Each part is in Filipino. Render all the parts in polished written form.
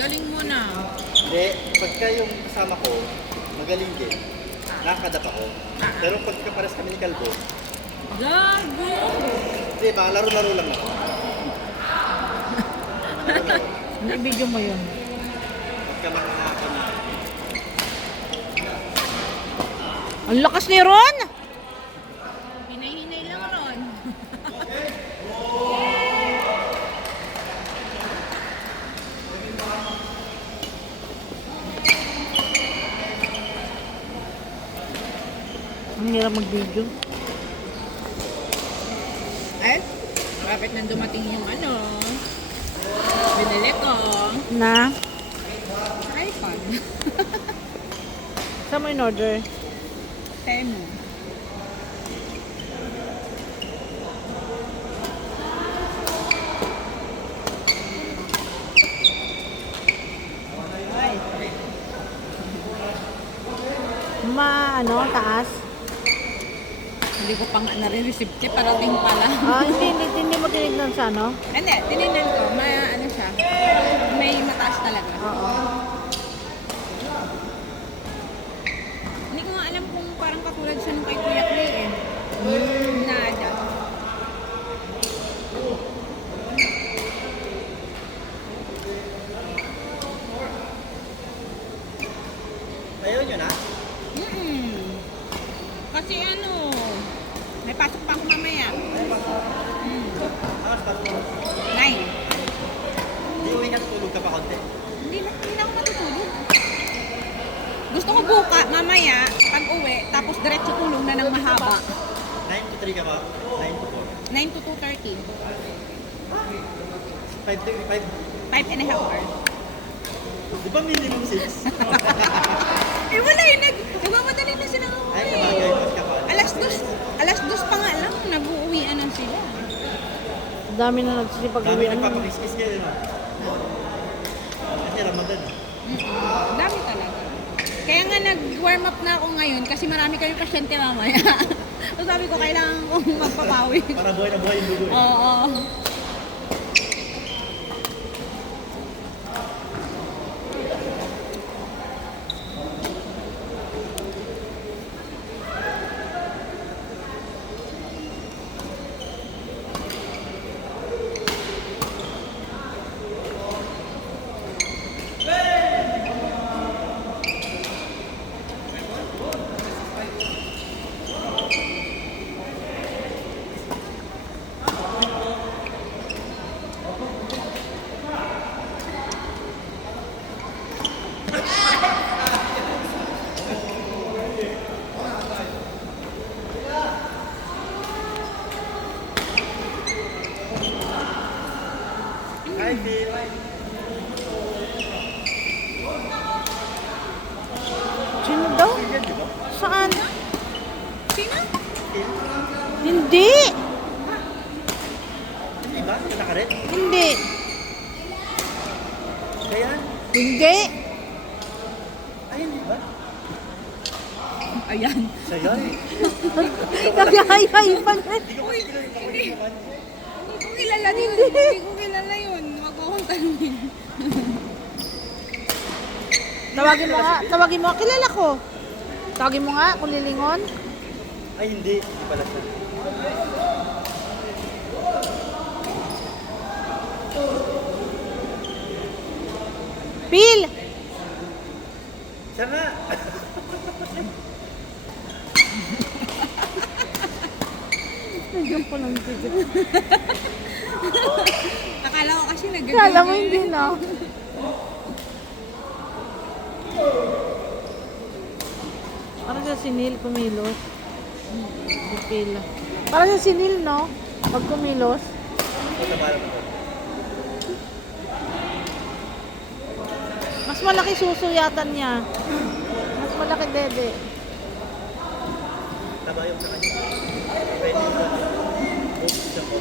Galing mo na. Hindi, pagka yung kasama ko, magaling din. Nakakadap ako. Pero pagka pares kami ni Kalbo, Gago! hindi, baka laro-laro lang ako. Laro-laro. Hindi, video mo yun. Pagka makakakana. Ang lakas ni Ron! Hinay-hinay lang ron. Ang hirap mag-video. Eh, malapit nang dumating yung ano. Binili ko. Na? iPhone. Saan mo in-order? Temu. Taas? Hindi ko pa nga nare-receive niya. Parating pala. Ah, hindi mo tinignan sa ano? Hindi, tinignan ko. May ano siya. May mataas talaga. Oo. Hindi ko nga alam kung parang katulad siya nung kay Kuya Clay eh. Nada. Ayaw nyo na? Kasi ano, may pasok pa ako mamaya. Akas ba? 9. Hindi uwi ka, tulog ka pa konti. Hindi na ako matutulog. Gusto ko buka mamaya, pag uwi, tapos diretso tulog na ng mahaba. 9 to 3 ka ba? 9 to 9 to 2:30. 4. 5 to 5. 5 and a half hours. Di ba minimum 6? Eh wala eh, nagmamadali na sila ng Ay, uwi. kabagay, mas ka pa. Alas 2 pa nga lang, nag-uuwian na sila. Ang dami na Dami nagsisipag-uwian. nagpapakiskis kayo, no? Kasi Ramadan. Dami talaga. Kaya nga nag-warm up na ako ngayon kasi marami kami pasyente mamaya. So sabi ko, kailangan kong magpapawi. Para buhay na buhay yung dugo. Oo. Hi, Phil. Sino daw? Phil yan, di ba? Saan? Sino? Phil? Hindi! Hindi ba? Nakaret? Hindi! Kaya? Hindi! Ay, hindi ba? Ayan. Siya yan. Nagayay pa na. Hindi ko kasi kilala yung pakulit naman. Hindi ko kilala din. Hindi ko kilala yun. Wag ko akong tanungin. Tawagin mo nga, kilala ko. Tawagin mo nga, kung lilingon. Ay, hindi. Hindi pala siya. Phil! Siya nga. Nandiyan pa lang dito. Akala ko kasi Kala mo hindi na. Parang sa sinil, kumilos. Si Phil. Parang sa sinil, no? Pag kumilos. Matamala mo to. Mas malaki susuyatan niya. Mas malaki dede. Tabayok sa kanya. Pwede ba? Oops, siya po.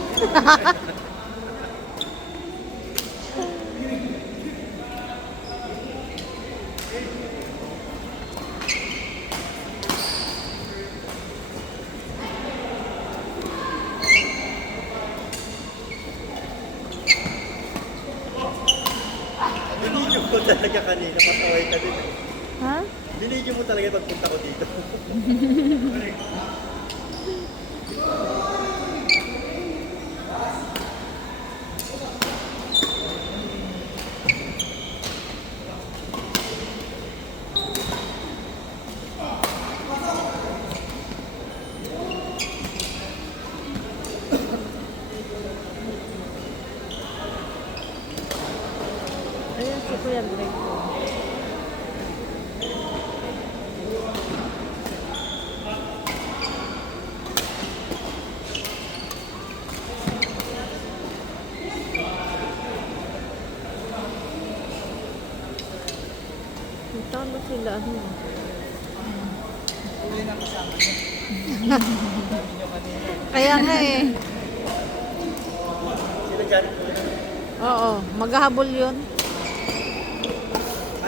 ko talaga kanina, pasaway ka din. Ha? Binigyan mo talaga pagpunta ko dito. Ayan si Kuya Greg. Ito na sila ano. Uli na kasama niya. Kaya nga eh. Sino dyan? Oo, maghahabol yun.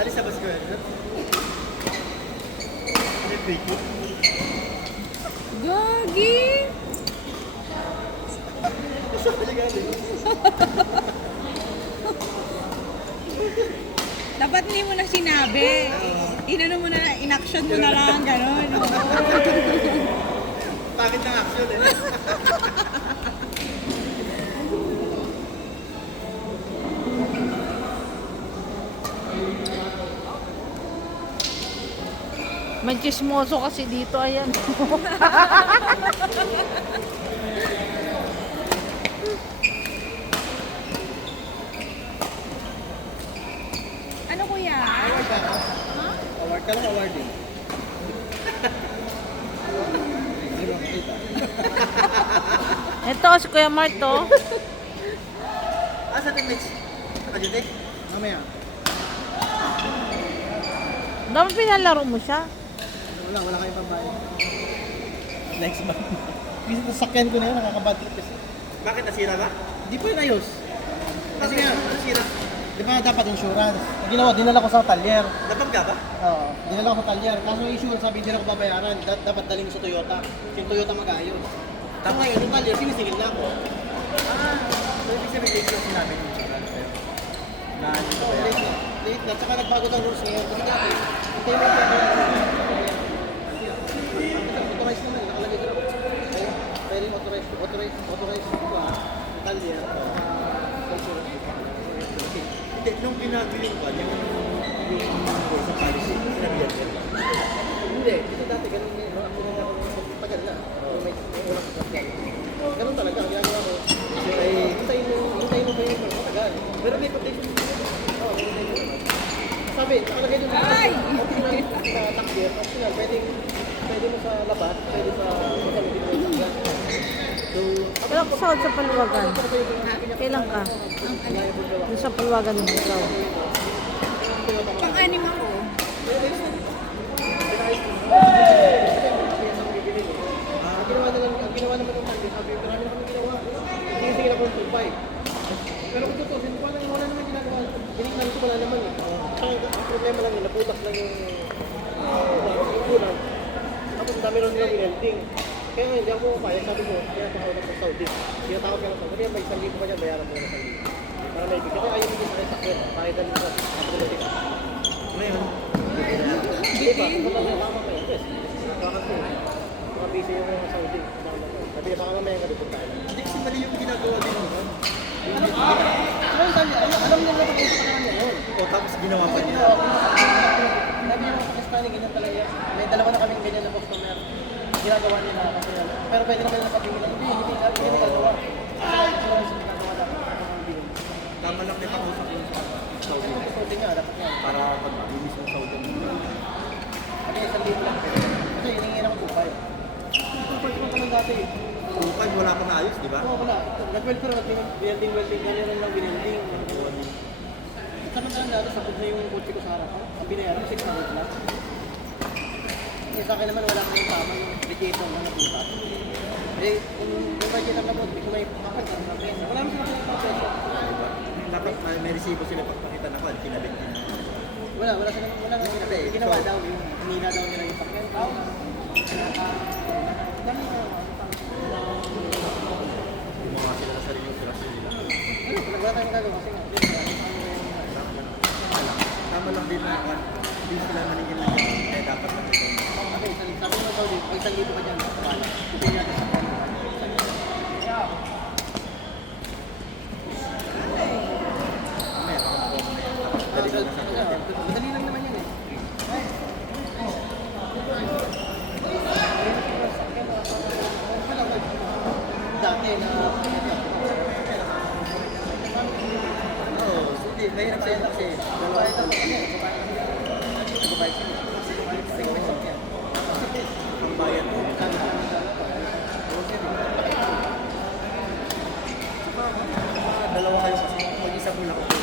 Alis sa bus ko yun. Ano yung Vicky? Gogi! Saan ka galing? Dapat hindi mo na sinabi. Inano mo na, in-action mo na lang, gano'n. No? Pangit ng action eh. May chismoso kasi dito, ayan. Ano kuya? Award ka? Award ka lang, award eh. Hindi mo makita. Ito, si Kuya Mart to. Sa teammates. Saka dyan eh. Mamaya. Dapat pinalaro mo siya. Wala kayong pambayad. Next month. Kasi nasakyan ko na yun, nakakabad trip kasi. Bakit nasira ba? Hindi po yun ayos. Kasi nga, nasira. Di ba dapat insurance? Ang ginawa, dinala ko sa talyer. Dapat ka ba? Oo, dinala ko sa talyer. Kaso yung insurance, sabi hindi na ako babayaran. Dapat daling sa Toyota. Yung Toyota mag-ayos. Tapos ngayon, yung talyer, sinisingil na ako. So ibig sabihin, late yung sinabi ng insurance. Na hindi ko bayaran. Late na, tsaka nagbago ng rules ngayon. Kasi dati, yung payment na authorized naman, nakalagay ko na. Ayun, pwedeng authorized talyer. Hindi, nung ginagawa yung kwan, yung sa policy, sinabihan ko. Hindi, kasi dati ganun nga, ako na ako tagal na. May ulang sasakyan. Ganun talaga, ang ginagawa ko. Kasi ay, hintayin mo ba yung matagal. Pero may protection. Oo, may protection naman. Sabi, nakalagay doon sa takdir, optional, pwede mo sa labas, pwede sa hindi mo yung sasakyan. So, Kailan ka sahod sa Paluwagan? Kailan ka? Yung sa Paluwagan mo ikaw. Pang-anim ako. Ang ginawa naman ng Monday, sabi ko, marami na kami ginawa. Sige na kung 2.5. Pero kung totoo, wala naman ginagawa. Binignan ko wala naman eh. Ang problema lang yun, naputas lang yung kulang. Tapos ang dami rin nilang welding. Kaya nga, hindi ako pumapayag. Sabi ko, pinatawag ako sa Saudi. Pinatawag ka na sa Saudi. May 1,000 pa dyan, bayaran mo na 1,000. Para may bigyan. Kaya ayaw mo sa sakit. Kahit dali sa automatic. Ngayon, hindi pa. Kung tama pa yun. Yes. Bakit ko? Mga busy yung mga Saudi. Sabi niya, baka mamaya nga dito tayo. Hindi kasi mali yung ginagawa din mo. Alam niya na pag-isip pa naman yun. O, tapos ginawa pa niya. Sabi niya mga Pakistani, ganyan talaga. May dalawa na kaming ganyan na customer. Ginagawa nila kasi pero pwede naman nila sabihin na hindi nagagawa. Tama lang may pag-usap yung Saudi. Saudi nga, dapat yan. Para pag-inis ng Saudi. Sabi niya, 1,000 lang. Kasi hiningin ako 2.5. 2.5 naman dati. 2.5 wala pa naayos, di ba? Oo, wala. Nag-weld pero welding, ganyan lang binilding. Samantalang dati, sabog na yung kotse ko sa harap. Ang binayaran, 600 lang. Eh, sa akin naman wala kang tama yung radiator na nabutas. Eh, kung radiator na po, hindi ko may makakita ng presyo. Wala naman sila ng presyo. Dapat may resibo sila pagpakita na ko, kinabit niya. Wala nga kinabit. Ginawa daw yung, hinina daw nila yung pakyan. Dami na. Gumawa sila sa sarili yung operasyon nila. Wala tayong magagawa kasi nga. tama lang din na hindi sila manigil na dyan. Kaya dapat lang ito. Okay, sabi mo daw dito, isang dito ka dyan. Hindi natin sa kanya. Madali lang naman yan eh. Dati na... Oo, hindi. Mahirap sa'yo kasi. Dalawa ito. Ang bayan mo. Dalawa kayo kasi. Mag-isa mo lang ako.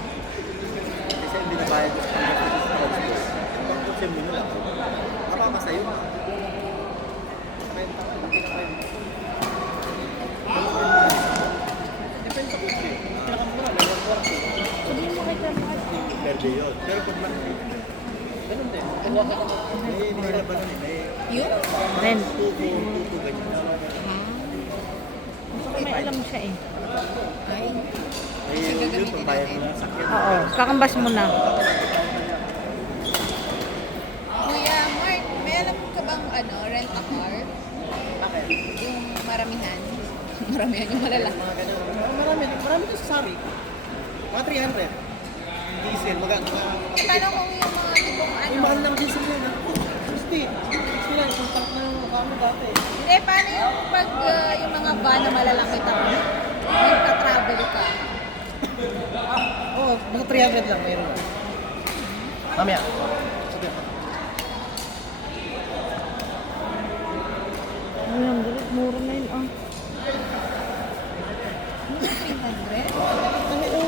Kasi hindi na bayad ko sa transport. Kasi mo na lang. Napakasayo. Depende sa kutsi. Pinakamura, may 140. Sabihin mo kay Tamad. Perde yun. Pero pag monthly, ganun din. May nilabanan eh. May Yun? Rent. tuto ganyan. May alam siya eh. Ay. May yun, pambayad mo lang sa sakyan. Oo, kakambas mo na. Kuya Mark, may alam ka bang rent a car? Bakit? Yung maramihan. Maramihan yung malala. Mga ganun. Marami doon sa Sari. Mga 300. Diesel, Eh, paano kung yung mga tipong Ay, mahal lang diesel yan ha. 60. 60 lang, kung tank ng kamo dati. Hindi, paano yung pag yung mga van na malalaki tapos nagka-travel ka? Oo, mga 300 lang, mayroon. Mamaya. Sabi ako. Ayun, galit. Mura na yun ah. 300?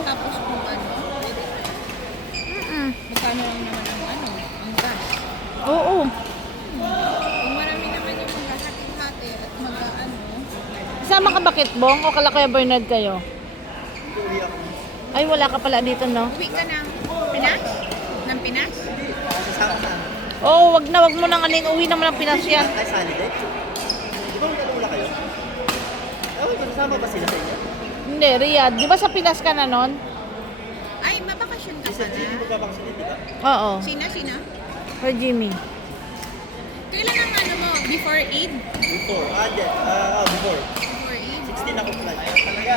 Tapos kung pwede na. Magkano lang naman ang gas? Oo. Kung marami naman yung mga hati-hati at mga Isama ka ba, Kitbong? O kala Kuya Bernard kayo? Uwi ako. Ay, wala ka pala dito, no? uwi ka ng Pinas? Ng Pinas? Kasama na. Oo, wag mo nang anin. Uwi naman ang Pinas yan. Ay, sali din. Di ba magkatula kayo? Ewan ko, kasama ba sila sa inyo? Hindi, Riyadh. Di ba sa Pinas ka na nun? Ay, mabakasyon ka Sa Gini pala. magkabaksinit, di ba? Oo. Sina? For Jimmy. Kailan ang mo? Before Eid? Before. Before. Before Eid? 16 ako pala. Talaga.